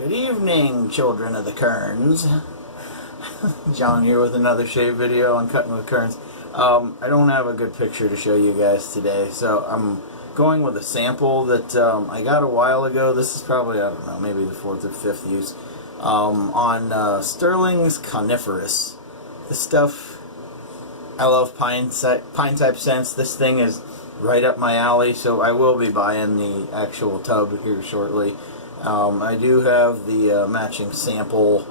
Good evening, children of the Kerns. John here with another shave video on cutting with Kerns. I don't have a good picture to show you guys today, so I'm going with a sample that I got a while ago. This is probably, I don't know, maybe the 4th or 5th use, on Stirling's Coniferous. This stuff, I love pine type scents. This thing is right up my alley, so I will be buying the actual tub here shortly. I do have the matching sample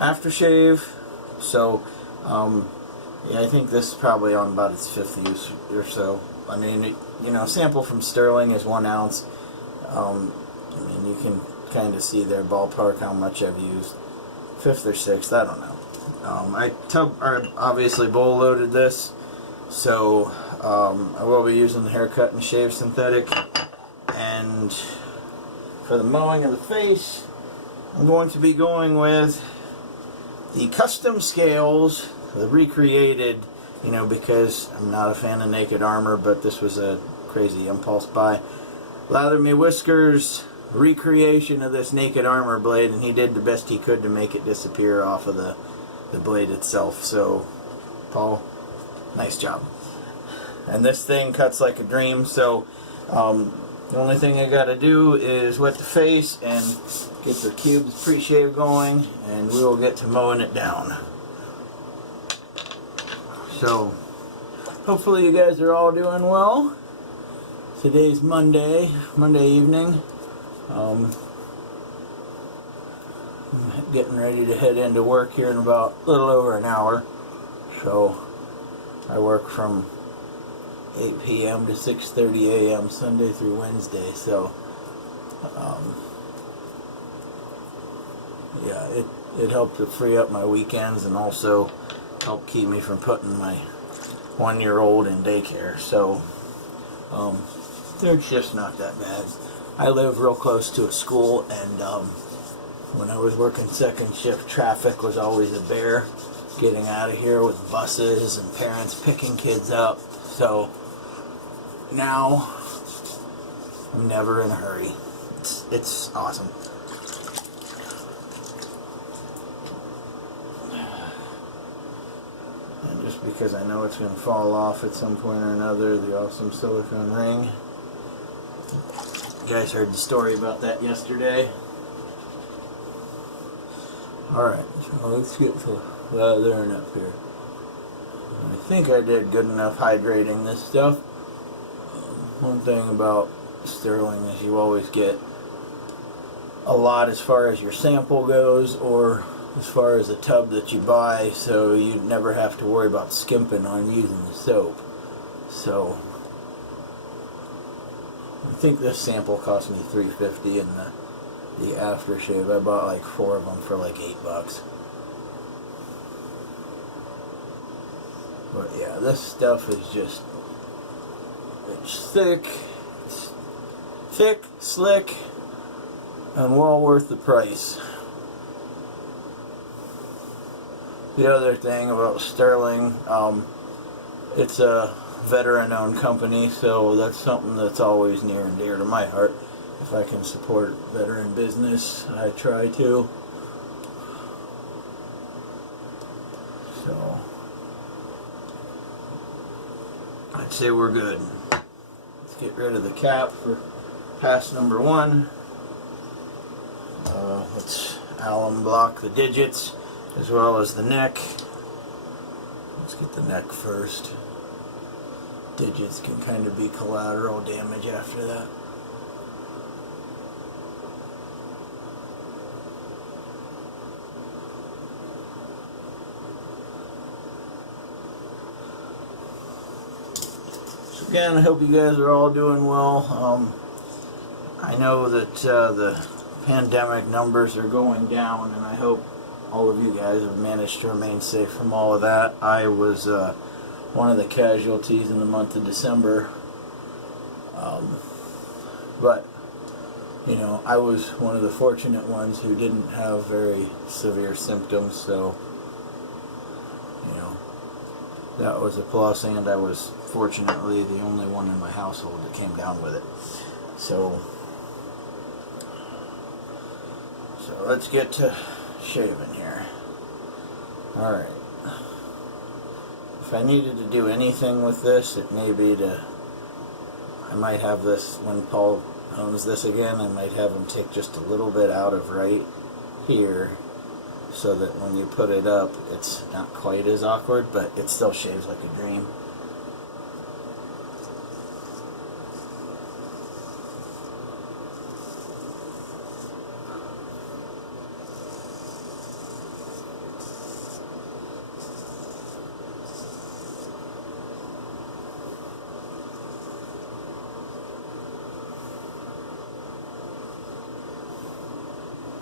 aftershave, so yeah, I think this is probably on about its 5th use or so. I mean, you know, sample from Stirling is 1 ounce. I mean, you can kind of see their ballpark how much I've used. 5th or 6th, I don't know. I obviously bowl loaded this, so I will be using the haircut and shave synthetic, and for the mowing of the face, I'm going to be going with the custom scales, the recreated, you know, because I'm not a fan of Naked Armor, but this was a crazy impulse buy. Lather Me Whiskers recreation of this Naked Armor blade, and he did the best he could to make it disappear off of the blade itself. So, Paul, nice job. And this thing cuts like a dream, so the only thing I gotta do is wet the face and get the cubes pre-shave going, and we will get to mowing it down. So, hopefully you guys are all doing well. Today's Monday evening. I'm getting ready to head into work here in about a little over an hour. So, I work from 8 p.m. to 6:30 a.m. Sunday through Wednesday, so yeah, it helped to free up my weekends and also help keep me from putting my 1-year-old in daycare. So it's just not that bad. I live real close to a school, and when I was working second shift, traffic was always a bear getting out of here with buses and parents picking kids up. So now I'm never in a hurry. It's awesome. And just because I know it's going to fall off at some point or another, the awesome silicone ring. You guys heard the story about that yesterday. Alright, so let's get to lathering up here. I think I did good enough hydrating this stuff. One thing about Stirling is you always get a lot as far as your sample goes, or as far as the tub that you buy, so you never have to worry about skimping on using the soap. So I think this sample cost me $3.50, and the aftershave I bought like 4 of them for like $8. But yeah, this stuff is just, it's thick, slick, and well worth the price. The other thing about Stirling, it's a veteran-owned company, so that's something that's always near and dear to my heart. If I can support veteran business, I try to. So I'd say we're good. Let's get rid of the cap for pass number 1. Let's alum block the digits as well as the neck. Let's get the neck first. Digits can kind of be collateral damage after that. Again, I hope you guys are all doing well. I know that the pandemic numbers are going down, and I hope all of you guys have managed to remain safe from all of that. I was one of the casualties in the month of December, but you know, I was one of the fortunate ones who didn't have very severe symptoms, so you know, that was a plus, and I was fortunately the only one in my household that came down with it. So So let's get to shaving here. Alright. If I needed to do anything with this, it may be I might have this, when Paul owns this again, I might have him take just a little bit out of right here, so that when you put it up, it's not quite as awkward, but it still shaves like a dream.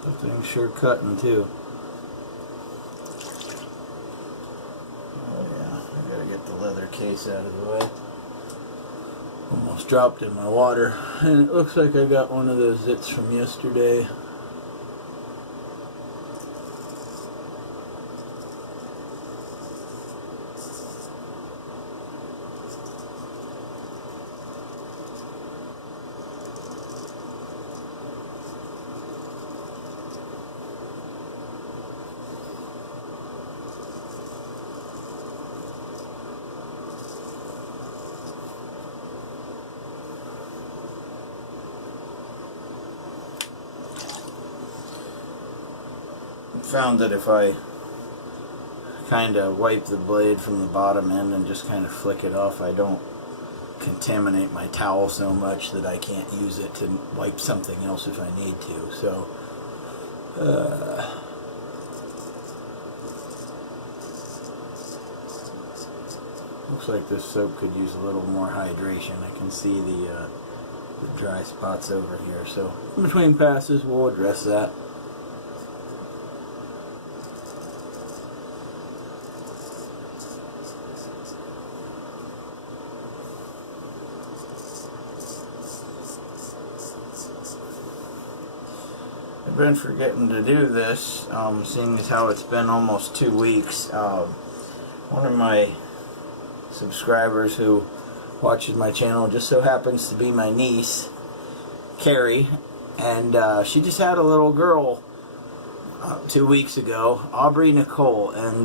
The thing's sure cutting too. Oh yeah, I gotta get the leather case out of the way. Almost dropped in my water, and it looks like I got one of those zits from yesterday. Found that if I kind of wipe the blade from the bottom end and just kind of flick it off, I don't contaminate my towel so much that I can't use it to wipe something else if I need to. So looks like this soap could use a little more hydration. I can see the dry spots over here, so in between passes we'll address that. I've been forgetting to do this, seeing as how it's been almost 2 weeks. One of my subscribers who watches my channel just so happens to be my niece, Carrie, and she just had a little girl 2 weeks ago, Aubrey Nicole, and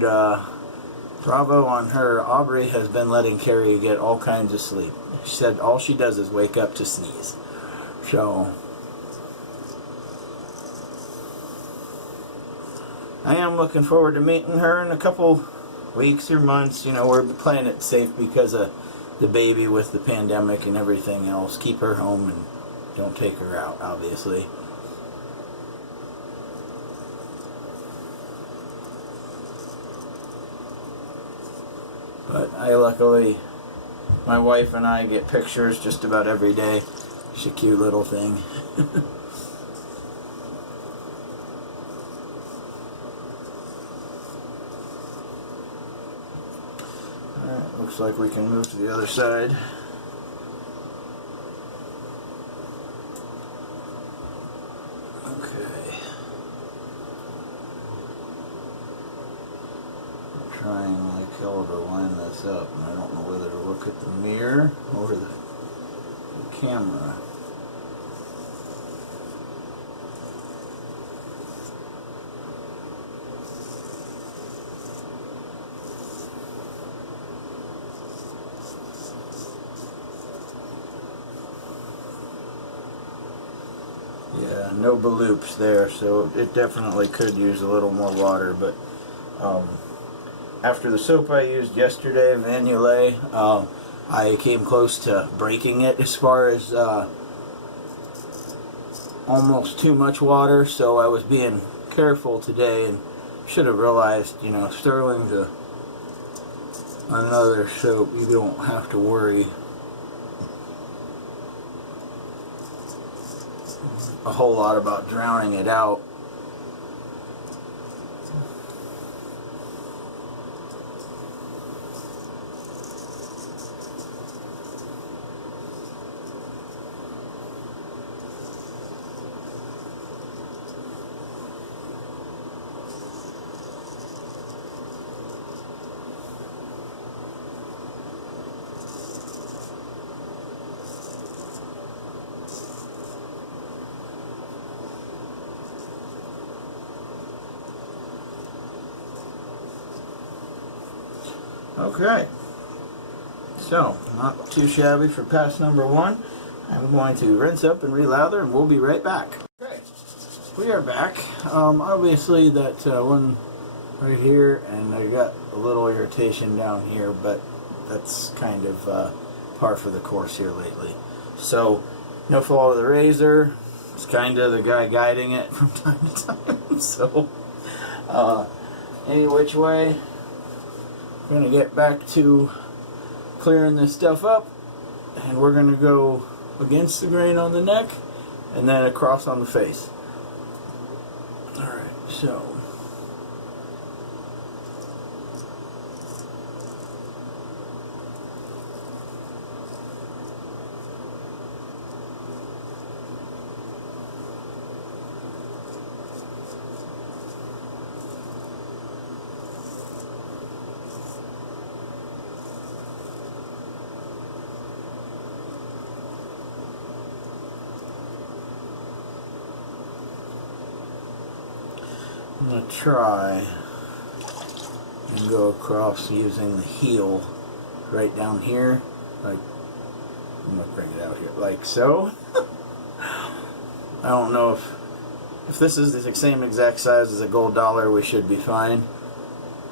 bravo on her. Aubrey has been letting Carrie get all kinds of sleep. She said all she does is wake up to sneeze. So I am looking forward to meeting her in a couple weeks or months. You know, we're playing it safe because of the baby with the pandemic and everything else. Keep her home and don't take her out, obviously. But luckily, my wife and I get pictures just about every day. She's a cute little thing. Alright, looks like we can move to the other side. Okay. I'm trying like hell to line this up, and I don't know whether to look at the mirror or the camera. Yeah, no baloops there, so it definitely could use a little more water, but after the soap I used yesterday, Vanillay, I came close to breaking it as far as almost too much water, so I was being careful today and should have realized, you know, Stirling's another soap. You don't have to worry a whole lot about drowning it out. Okay, so not too shabby for pass number 1. I'm going to rinse up and relather, and we'll be right back. Okay, we are back. Obviously that one right here, and I got a little irritation down here, but that's kind of par for the course here lately. So, no fault of the razor. It's kind of the guy guiding it from time to time. So, any which way, we're going to get back to clearing this stuff up, and we're going to go against the grain on the neck and then across on the face. Alright, so I'm going to try and go across using the heel right down here, like, I'm going to bring it out here, like so. I don't know if this is the same exact size as a gold dollar, we should be fine,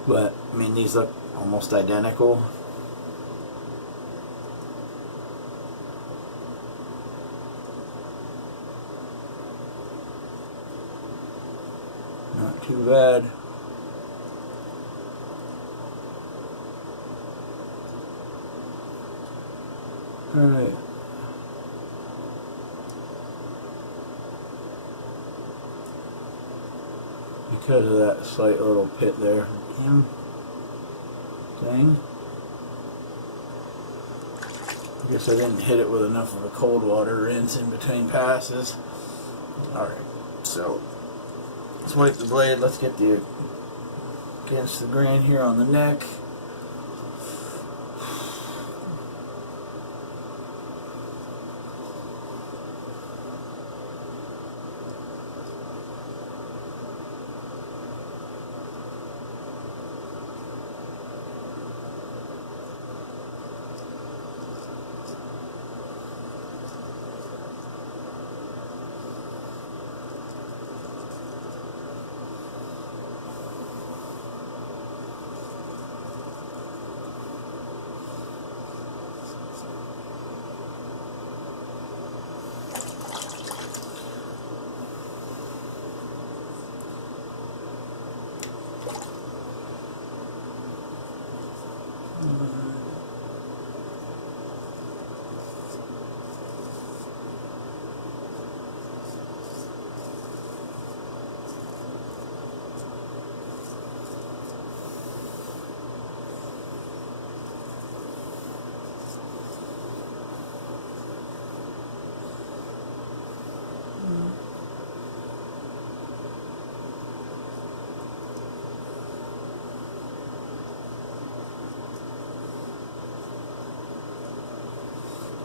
but I mean, these look almost identical. Not too bad. Alright. Because of that slight little pit there. Thing. I guess I didn't hit it with enough of a cold water rinse in between passes. Alright, so let's wipe the blade. Let's get the against the grain here on the neck.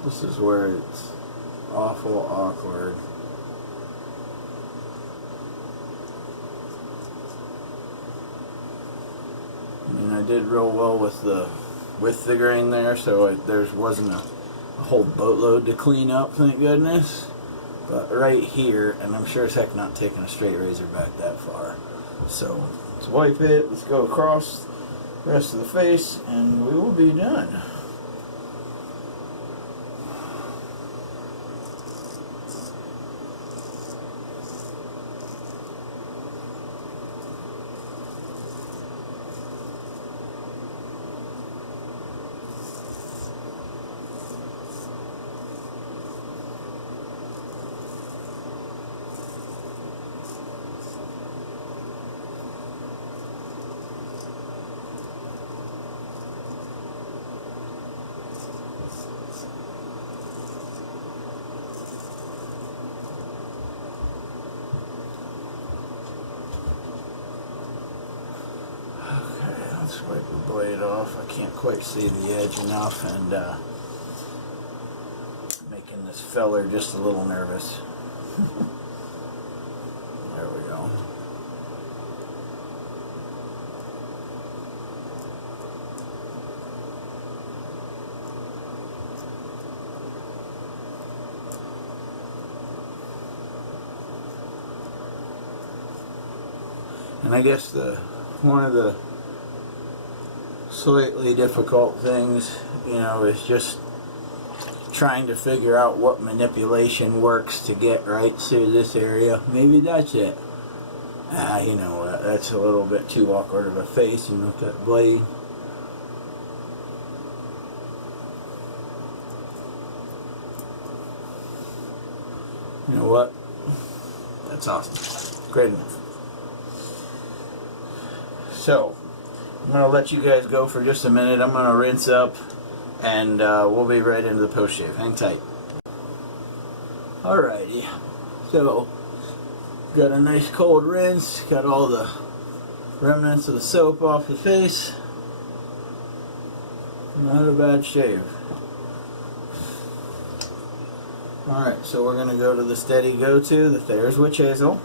This is where it's awful awkward. I mean, I did real well with the grain there, so there wasn't a whole boatload to clean up, thank goodness. But right here, and I'm sure as heck not taking a straight razor back that far. So let's wipe it, let's go across the rest of the face, and we will be done. Let's wipe the blade off. I can't quite see the edge enough, and making this feller just a little nervous. There we go. And I guess one of the slightly difficult things, you know, is just trying to figure out what manipulation works to get right through this area. Maybe that's it. You know what, that's a little bit too awkward of a face, you know, with that blade. You know what? That's awesome. Great enough. So, I'm going to let you guys go for just a minute. I'm going to rinse up, and we'll be right into the post shave. Hang tight. Alrighty. So, got a nice cold rinse. Got all the remnants of the soap off the face. Not a bad shave. Alright, so we're going to go to the steady go-to, the Thayer's Witch Hazel.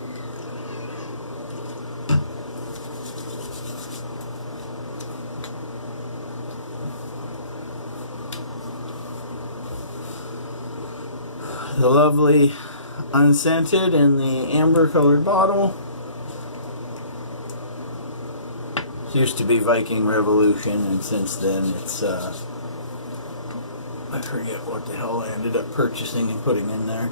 The lovely unscented in the amber colored bottle. It used to be Viking Revolution, and since then it's I forget what the hell I ended up purchasing and putting in there.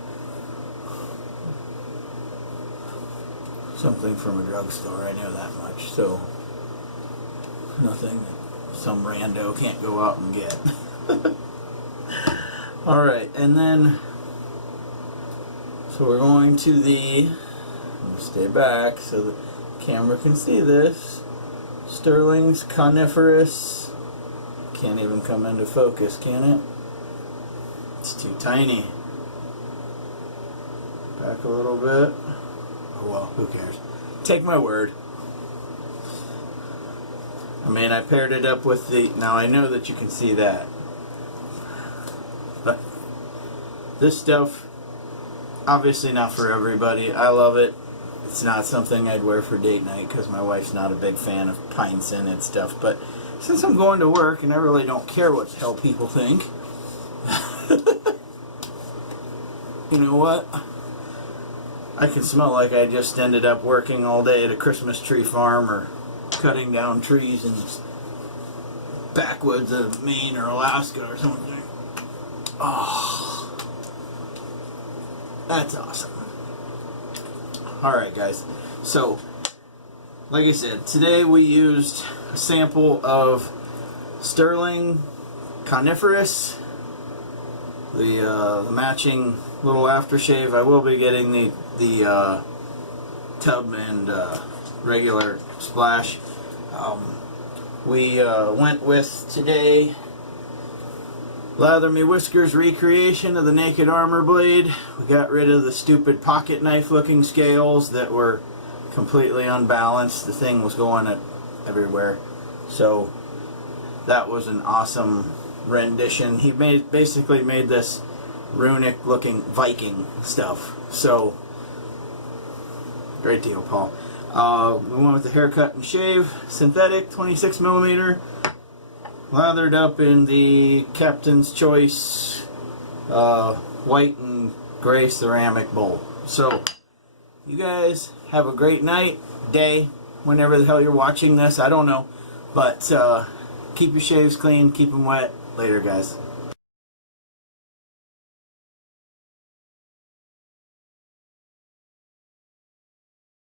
Something from a drugstore, I know that much. So nothing that some rando can't go out and get. Alright, and then so we're going to the, stay back so the camera can see this, Stirling's Coniferous. Can't even come into focus, can it? It's too tiny. Back a little bit. Oh well, who cares? Take my word. I mean, I paired it up with the, now I know that you can see that, but this stuff, obviously not for everybody. I love it. It's not something I'd wear for date night because my wife's not a big fan of pine scented stuff. But since I'm going to work and I really don't care what the hell people think, you know what? I can smell like I just ended up working all day at a Christmas tree farm or cutting down trees in the backwoods of Maine or Alaska or something. Oh, that's awesome. Alright guys, so like I said, today we used a sample of Stirling Coniferous, the matching little aftershave. I will be getting the tub and regular splash. We went with today Lather Me Whiskers recreation of the Naked Armor blade. We got rid of the stupid pocket knife looking scales that were completely unbalanced. The thing was going everywhere. So that was an awesome rendition. He basically made this runic looking Viking stuff. So great deal, Paul. We went with the haircut and shave, synthetic 26mm. Lathered up in the Captain's Choice white and gray ceramic bowl. So, you guys have a great night, day, whenever the hell you're watching this. I don't know. But keep your shaves clean, keep them wet. Later, guys.